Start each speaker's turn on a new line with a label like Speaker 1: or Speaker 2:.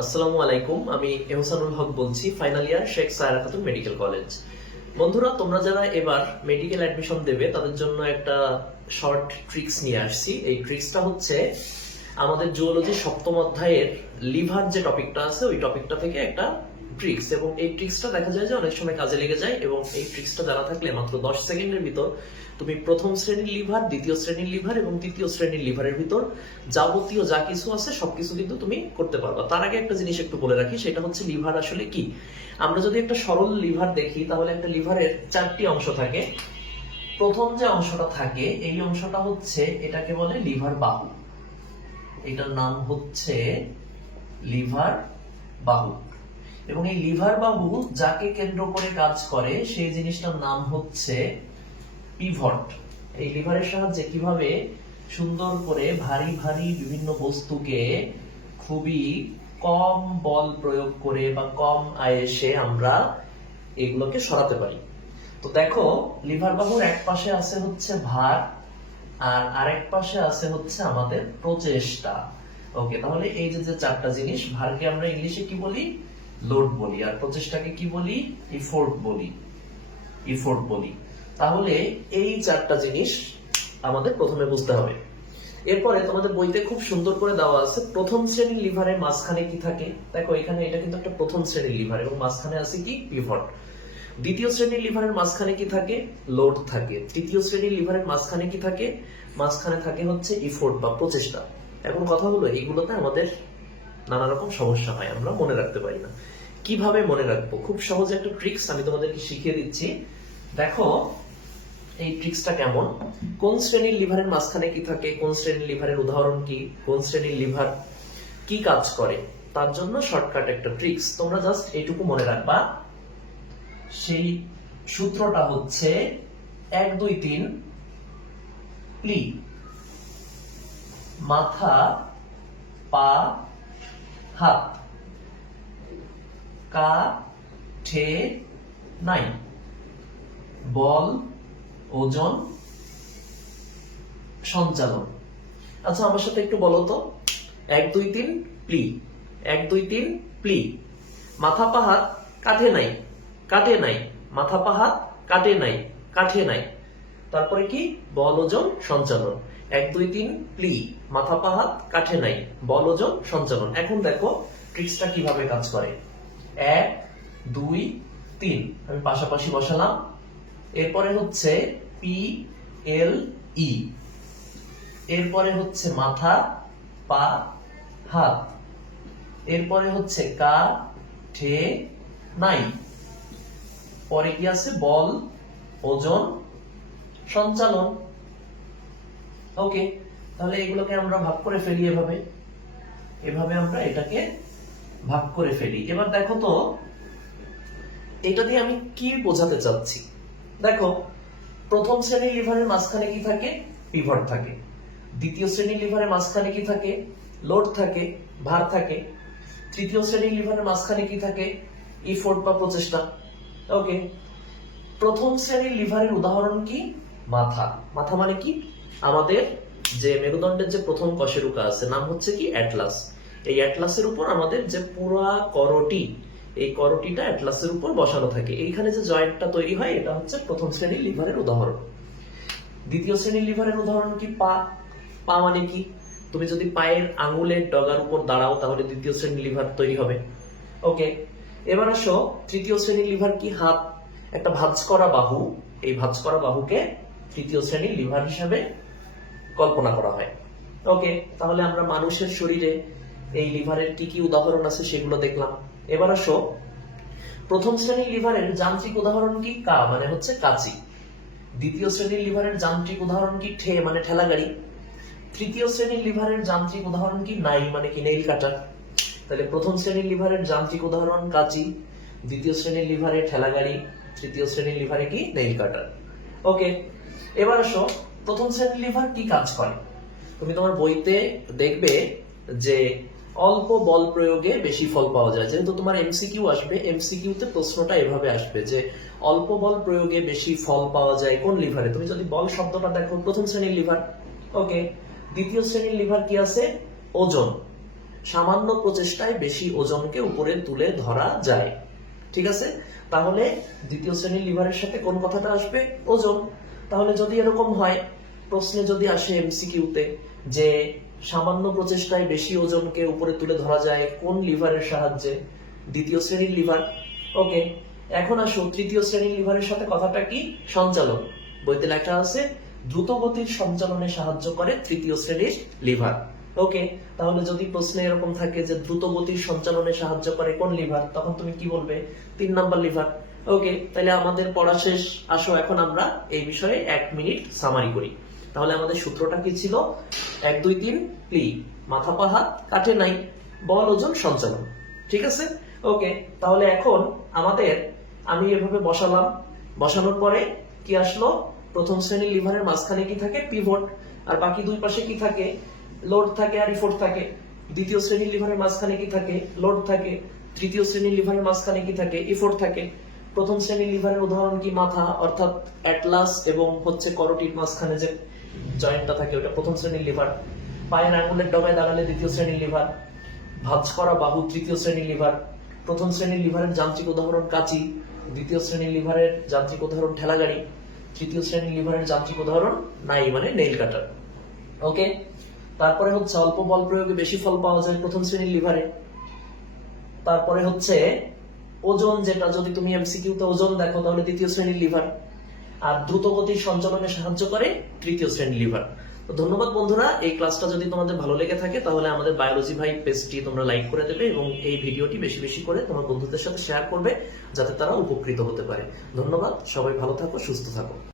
Speaker 1: আসসালামু আলাইকুম, আমি এহসানুল হক বলছি final year Sheikh Saira Khatun medical college বন্ধুরা, তোমরা যারা এবার মেডিকেল অ্যাডমিশন দেবে, তাদের জন্য একটা শর্ট ট্রিক্স নিয়ে আসছি। এই ট্রিক্সটা হচ্ছে, আমাদের জুওলজি সপ্তম অধ্যায়ের লিভার যে টপিকটা আছে, ওই টপিকটা থেকে একটা ট্রিক্স এবং এই ট্রিক্সটা দেখা যায় যে অনেক সময় কাজে লেগে যায়, এবং এই ট্রিক্সটা জানা থাকলে মাত্র দশ সেকেন্ডের ভিতর তুমি প্রথম শ্রেণির লিভার, দ্বিতীয় শ্রেণির লিভার, এবং তৃতীয় শ্রেণির লিভারের ভিতর যাবতীয় যা কিছু আছে, সবকিছু কিন্তু তুমি করতে পারবা। তার আগে একটা জিনিস একটু বলে রাখি, সেটা হচ্ছে লিভার আসলে কি? আমরা যদি একটা সরল লিভার দেখি, তাহলে একটা লিভারের চারটি অংশ থাকে। প্রথম যে অংশটা থাকে, এই অংশটা হচ্ছে এটাকে বলে লিভার বাহু। এটার নাম হচ্ছে লিভার বাহু। এবং এই লিভার বাহু যাকে কেন্দ্র করে কাজ করে, সেই জিনিসটার নাম হচ্ছে পিভট। এই লিভারের সাহায্যে কীভাবে সুন্দর করে ভারী ভারী বিভিন্ন বস্তুকে খুবই কম বল প্রয়োগ করে বা কম আয়েসে আমরা এগুলোকে সরাতে পারি। তো দেখো লিভার বাহুর এক পাশে আছে হচ্ছে ভার, আর আরেক পাশে আছে হচ্ছে আমাদের প্রচেষ্টা। ওকে, তাহলে এই যে যে চারটা জিনিস, ভারকে আমরা ইংলিশে কি বলি? লোড বলি। আর প্রচেষ্টাকে কি বলি? ইফোর্ট বলি। ইফোর্ট বলি। তাহলে এই চারটা জিনিস আমাদের প্রথমে বুঝতে হবে। এরপরে তোমাদের বইতে খুব সুন্দর করে দেওয়া আছে, প্রথম শ্রেণির লিভারের মাঝখানে কি থাকে? দেখো, এখানে এটা কিন্তু একটা প্রথম শ্রেণির লিভার এবং মাঝখানে আছে কি? পিভট দ্বিতীয় শ্রেণির লিভারের মাঝখানে কি থাকে? লোড থাকে। তৃতীয় শ্রেণির লিভারের মাঝখানে কি থাকে? মাঝখানে থাকে হচ্ছে ইফোর্ট বা প্রচেষ্টা। এখন কথা হলো, এইগুলোতে আমাদের নানা রকম সমস্যা হয়, আমরা মনে রাখতে পারি না। কীভাবে মনে রাখব? খুব সহজ একটা ট্রিক্স আমি তোমাদেরকে শিখিয়ে দিচ্ছি। দেখো, এই ট্রিক্সটা কেমন? কোন শ্রেণির লিভারের মাঝখানে কি থাকে? কোন শ্রেণির লিভারের উদাহরণ কি? কোন শ্রেণির লিভার কি কাজ করে? তার জন্য শর্টকাট একটা ট্রিক্স তোমরা জাস্ট এইটুকু মনে রাখবা। সেই সূত্রটা হচ্ছে এক, দুই, তিন প্লি মাথা, পা হাত কা, ঠে, নাই। বল, ওজন, সঞ্চালন। আচ্ছা আমার সাথে একটু বলো তো। এক, দুই, তিন, প্লি। এক, দুই, তিন, প্লি। মাথা পাহাত কাঠে নাই। কাটে নাই। মাথা পাহাত কাটে নাই। কাঠে নাই। তারপরে কি? বল, ওজন, সঞ্চালন। এক, দুই, তিন, প্লি। মাথা পাহাত কাঠে নাই। বল ওজন সঞ্চালন। এখন দেখো ট্রিক্সটা কীভাবে কাজ করে। এক, দুই, তিন। আমি পাশাপাশি বসালাম। এরপরে হচ্ছে পি, এল, ই। এরপরে হচ্ছে মাথা, পা, হাত। এরপরে হচ্ছে কা, ঠে, নাই। পরে কি আছে? বল, ওজন, সঞ্চালন। ওকে তাহলে এগুলোকে আমরা ভাগ করে ফেলি এভাবে। এভাবে আমরা এটাকে ভাগ করে ফেলি। এবার দেখো তো, এটা দিয়ে আমি কি বোঝাতে চাচ্ছি? দেখো, প্রথম শ্রেণির লিভারের মাঝখানে কি থাকে? পিভট থাকে। দ্বিতীয় শ্রেণির লিভারের মাঝখানে কি থাকে? লোড থাকে, ভার থাকে। তৃতীয় শ্রেণির লিভারের মাঝখানে কি থাকে? ইফোর্ট বা প্রচেষ্টা। ওকে প্রথম শ্রেণির লিভারের উদাহরণ কি? মাথা। মাথা মানে কি? আমাদের যে মেরুদণ্ডের যে প্রথম কশেরুকা আছে, নাম হচ্ছে কি? অ্যাটলাস। এই অ্যাটলাসের উপর আমাদের যে পুরা করটি, এই করটিটা অ্যাটলাসের উপর বসানো থাকে। এইখানে যে জয়েন্টটা তৈরি হয়, এটা হচ্ছে প্রথম শ্রেণির লিভারের উদাহরণ। দ্বিতীয় শ্রেণির লিভারের উদাহরণ কি? পা। পা মানে কি? তুমি যদি পায়ের আঙুলের ডগার উপর দাঁড়াও, তাহলে দ্বিতীয় শ্রেণির লিভার তৈরি হবে। ওকে, এবার আসো, তৃতীয় শ্রেণির লিভার কি? হাত। একটা ভাঁজ করা বাহু। এই ভাঁজ করা বাহুকে তৃতীয় শ্রেণির লিভার হিসাবে কল্পনা করা হয়। ওকে, তাহলে আমরা মানুষের শরীরে এই লিভারের কি কি উদাহরণ আছে সেগুলো দেখলাম। এবার আসো। প্রথম শ্রেণির লিভারের যান্ত্রিক উদাহরণ কি? কা মানে হচ্ছে কাচি। দ্বিতীয় শ্রেণির লিভারের যান্ত্রিক উদাহরণ কি? ঠে মানে ঠেলা গাড়ি তৃতীয় শ্রেণির লিভারের যান্ত্রিক উদাহরণ কি? নাই মানে কি নেইল কাটার তাহলে প্রথম শ্রেণির লিভারের যান্ত্রিক উদাহরণ কাচি, দ্বিতীয় শ্রেণির লিভারে ঠেলা গাড়ি তৃতীয় শ্রেণির লিভারে কি? নেইল কাটার ওকে এবার আসো, প্রথম শ্রেণির লিভার কি কাজ করে? তুমি তোমার বইতে দেখবে যে অল্প বল প্রয়োগে বেশি ফল পাওয়া যায়। যেহেতু তোমার এমসিকিউ আসবে এমসিকিউ তে প্রশ্নটা এভাবে আসবে যে অল্প বল প্রয়োগে বেশি ফল পাওয়া যায় কোন লিভারে তুমি যদি বল শব্দটা দেখো, প্রথম শ্রেণির লিভার ওকে দ্বিতীয় শ্রেণির লিভার কি আছে? ওজন। সামান্য প্রচেষ্টায় বেশি ওজনকে উপরে তুলে ধরা যায়। ঠিক আছে? তাহলে দ্বিতীয় শ্রেণির লিভারের সাথে কোন কথাটা আসবে? ওজন। তাহলে যদি এরকম হয়, প্রশ্নে যদি আসে এমসিকিউতে যে সামান্য প্রচেষ্টায় বেশি ওজনকে উপরে তুলে ধরা যায় কোন লিভারের সাহায্যে? দ্বিতীয় শ্রেণির লিভার। ওকে, এখন আসো, তৃতীয় শ্রেণির লিভারের সাথে কথাটা কি? সঞ্চালন। বইতে লেখা আছে দ্রুত গতির সঞ্চালনে সাহায্য করে তৃতীয় শ্রেণির লিভার। ওকে, তাহলে যদি প্রশ্নে এরকম থাকে যে দ্রুত গতির সঞ্চালনে সাহায্য করে কোন লিভার, তখন তুমি কি বলবে? তিন নাম্বার লিভার। ওকে, তাহলে আমাদের পড়া শেষ। আসো, এখন আমরা এই বিষয়ে এক মিনিট সামারি করি। তাহলে আমাদের সূত্রটা কি ছিল? এক, দুই, তিন প্লি মাথা পা, হাত কাটে নাই। বল, ওজন, সঞ্চালন। ঠিক আছে? ওকে, তাহলে এখন আমাদের আমি এভাবে বসালাম। বসানোর পরে কি আসলো? প্রথম শ্রেণির লিভারের মাঝখানে কি থাকে? পিভট আর বাকি দুই পাশে কি থাকে? লোড থাকে আর ইফোর্ট থাকে। দ্বিতীয় শ্রেণির লিভারের মাঝখানে কি থাকে? লোড থাকে। তৃতীয় শ্রেণির লিভারের মাঝখানে কি থাকে? ইফোর্ট থাকে। প্রথম শ্রেণির লিভারের উদাহরণ কি? মাথা, অর্থাৎ অ্যাটলাস এবং হচ্ছে করোটির মাঝখানে যে জয়েন্টটা থাকে, ওটা প্রথম শ্রেণির লিভার পায়ের আঙুলের ডগায় দাঁড়ালে দ্বিতীয় শ্রেণির লিভার ভাঁজ করা বাহু, তৃতীয় শ্রেণির লিভার প্রথম শ্রেণির লিভারের যান্ত্রিক উদাহরণ কাঁচি। দ্বিতীয় শ্রেণির লিভারের যান্ত্রিক উদাহরণ ঠেলাগাড়ি। তৃতীয় শ্রেণির লিভারের যান্ত্রিক উদাহরণ নাই মানে নেইল কাটার ওকে তারপরে হচ্ছে অল্প বল প্রয়োগে বেশি ফল পাওয়া যায় প্রথম শ্রেণির লিভারে তারপরে হচ্ছে ওজন যেটা, যদি তুমি এমসিকিউতে ওজন দেখো, তাহলে দ্বিতীয় শ্রেণির লিভার আর দ্রুত গতির সঞ্চালনে সাহায্য করে তৃতীয় শ্রেণির লিভার তো ধন্যবাদ বন্ধুরা, এই ক্লাসটা যদি তোমাদের ভালো লেগে থাকে, তাহলে আমাদের বায়োলজি ভাই পেজটি তোমরা লাইক করে দেবে এবং এই ভিডিওটি বেশি বেশি করে তোমার বন্ধুদের সাথে শেয়ার করবে, যাতে তারা উপকৃত হতে পারে। ধন্যবাদ, সবাই ভালো থাকো, সুস্থ থাকো।